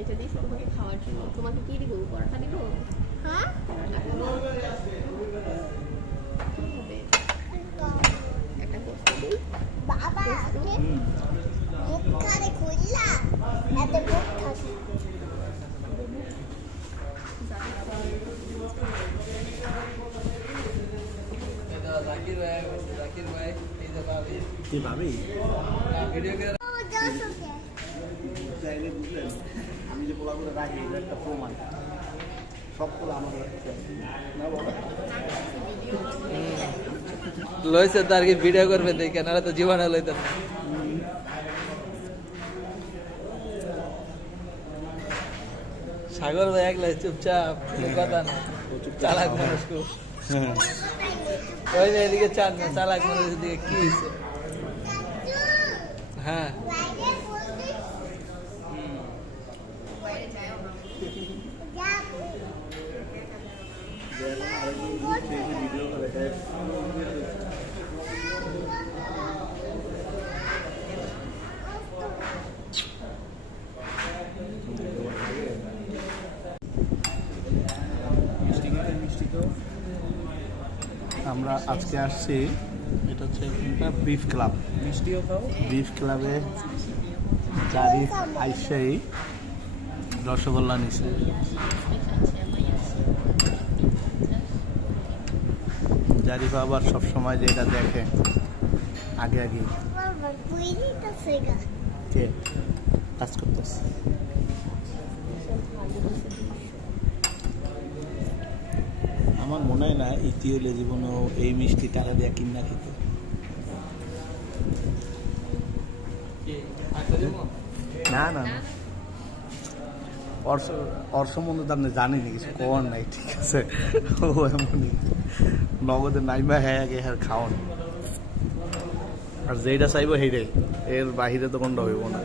এটা দিস তোমাকে খাওয়ার জন্য। তোমাকে কি দিব? পরোটা দিব? হ্যাঁ একটা গোস্ত দিই বাবা। মুখখানে খুললা এত মুখ খাসি জাকির ভাই এই যে ভাবি কি ভাবি ভিডিও করে চাইলে বুঝলেন আমি যে পোলাগুলো রাখি এটা একটা প্রমাণ সব পোলা আমাদের না বাবা লইছে তো আর কি ভিডিও করবে দেখে নাহলে তো জীবনে লইতে না। সাগর ভাই একলাই চুপচাপ কথা না চালাক মানুষ খুব ওই যে এদিকে চান না চালাক মানুষের দিকে কি হয়েছে হ্যাঁ ভিডিও করে আমরা আজকে আসছি এটা হচ্ছে বিফ ক্লাব মিষ্টিও খাও বিফ ক্লাবে জারিফ আইসাই রসগোল্লা নিছে জারিফ আবার সবসময় যেটা দেখে আগে আগে কে কাজ করতেছে আমার মনে হয় না ইতিহলে জীবনেও এই মিষ্টি টাকা দিয়ে কিনা খেত না না না ওর সম্বন্ধে তো আপনি জানেনি কিছু কর নাই ঠিক আছে ও এমনই নগদে নাইবা হ্যাঁ আগে হ্যাঁ খাওয়ান আর যেইটা চাইবো সেইটাই এর বাহিরে তো কোনটা হইব না